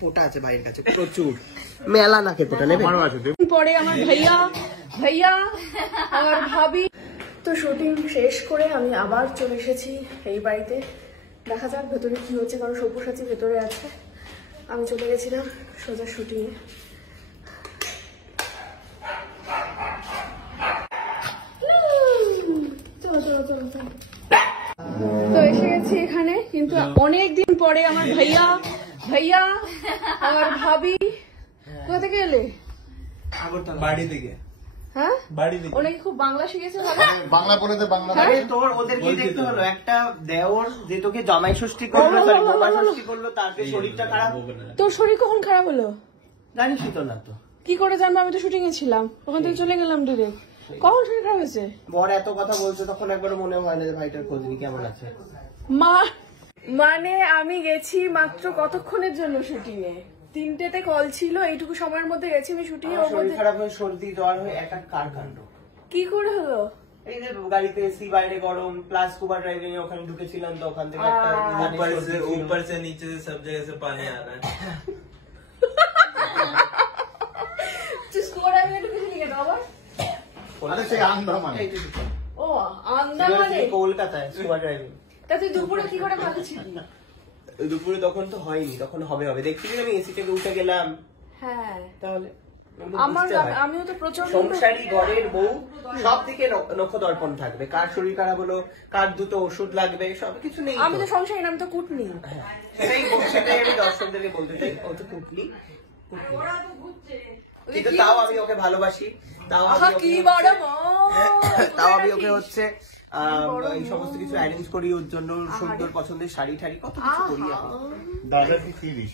পোটা আছে ভাইয়ের কাছে প্রচুর, মেলা নাকের পোটা নেবে। পরে আমার ভাইয়া আর ভাবি। তো শুটিং শেষ করে আমি আবার চলে এসেছি এই বাড়িতে। দেখা যাক ভেতরে কি হচ্ছে, কারণ সব্যসাচী ভেতরে আছে। আমি চলে গেছিলাম সোজা শুটিংয়ে। তো এসে গেছি এখানে, কিন্তু অনেকদিন পরে আমার ভাইয়া আর ভাবি। কোথা থেকে এলে? বাড়ি থেকে। হ্যাঁ, অনেকে খুব বাংলা শিখেছে। বাংলা পড়ে দে, বাংলা। তোর ওদের কি দেখতে হলো? একটা দেওর যে তোকে জামাই ষষ্ঠী করলো, বাবা ষষ্ঠী করলো, তারপরে শরীরটা খারাপ। তোর শরীর কখন খারাপ হলো? জানিসই তো না। তো কি করে জানবো? আমি তো শুটিং এ ছিলাম, ওখান থেকে চলে গেলাম ডিরেক্ট। কখন শরীর খারাপ হয়েছে? বর এত কথা বলছে, তখন একবার মনে হয় না যে ভাইটার খোঁজ নি কেমন আছে। মানে আমি গেছি মাত্র কতক্ষণের জন্য শুটিং এ? 3টেতে কল ছিল, এইটুকু সময়ের মধ্যে গেছি আমি শুটিং এ। শরীর খারাপ হয়ে সর্দি জ্বর হয়ে একটা কার কাণ্ড। কি করে হলো? এই যে গাড়িতে এসি, বাইরে গরম, প্লাস স্কুবা ড্রাইভিং এ ওখানে ঢুকেছিলাম, তো ওখান থেকে ऊपर से नीचे से सब जगह से पानी आ रहा है। স্কুবা ড্রাইভিং এ ঢুকেছিলি কেন আবার? আরে সেই আন্দামান। ও আন্দামানে, কলকাতায় স্কুবা ড্রাইভিং। তা তুই দুপুরে কি করে ভাবছিলি? দুপুরে তখন তো হয়নি, তখন হবে দেখছি আমি এসি থেকে উঠে গেলাম। হ্যাঁ, তাহলে আমিও তো প্রচন্ড সংসারী ঘরের বউ, সব দিকে নক্ষ দর্পণ থাকবে। কার শরীর খারাপ হলো, কার দুটো ওষুধ লাগবে, সবকিছু নেই। আমি তো সংসারী না, আমি তো কুটনি। সেটাই আমি দর্শকদেরকে বলতে চাই, ও তো কুটলি। কিন্তু তাও আমি ওকে ভালোবাসি, তাও আমি ওকে হচ্ছে এই সমস্ত কিছু অ্যারেঞ্জ করি ওর জন্য, সুন্দর পছন্দের শাড়ি ঠাড়ি কত কিছু করি আমি। দাদা কি ফিরিস?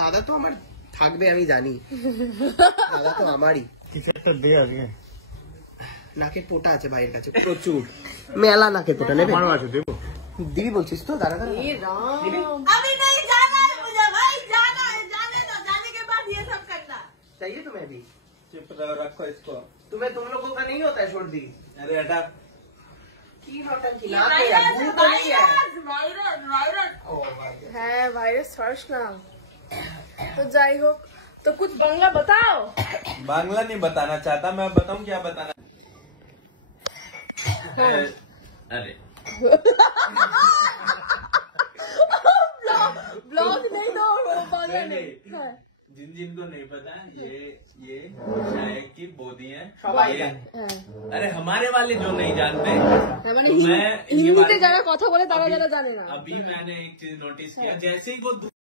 দাদা তো আমার থাকবে, আমি জানি। দাদা তো আমারই। কিছু একটা দে আজকে। নাকের পোটা আছে ভাইয়ের কাছে প্রচুর, মেলা নাকের পোটা নেবে। আমার কাছে দেবো। দিবি বলছিস তো? দাদা আমি नहीं जाना है मुझे भाई, जाना है, जाने दो, जाने के बाद ये सब करना चाहिए तुम्हें भी। चुप रखो इसको। तुम लोगों का नहीं होता है सर्दी? अरे हटा। হ্যাঁ, ভাইরাস ছড়াস না। তো যাই হোক, তো कुछ বাংলা बताओ। बांग्ला नहीं बताना चाहता मैं, बताऊं क्या बताना? अरे ब्लॉग नहीं दो, बांग्ला नहीं। जिनको नहीं पता, ये चाय की बोदी है। अरे हमारे वाले जो नहीं जानते, মানে तो मैं হিন্দিতে যারা কথা বলে তারা যারা জানে না। अभी मैंने एक चीज नोटिस किया, जैसे ही वो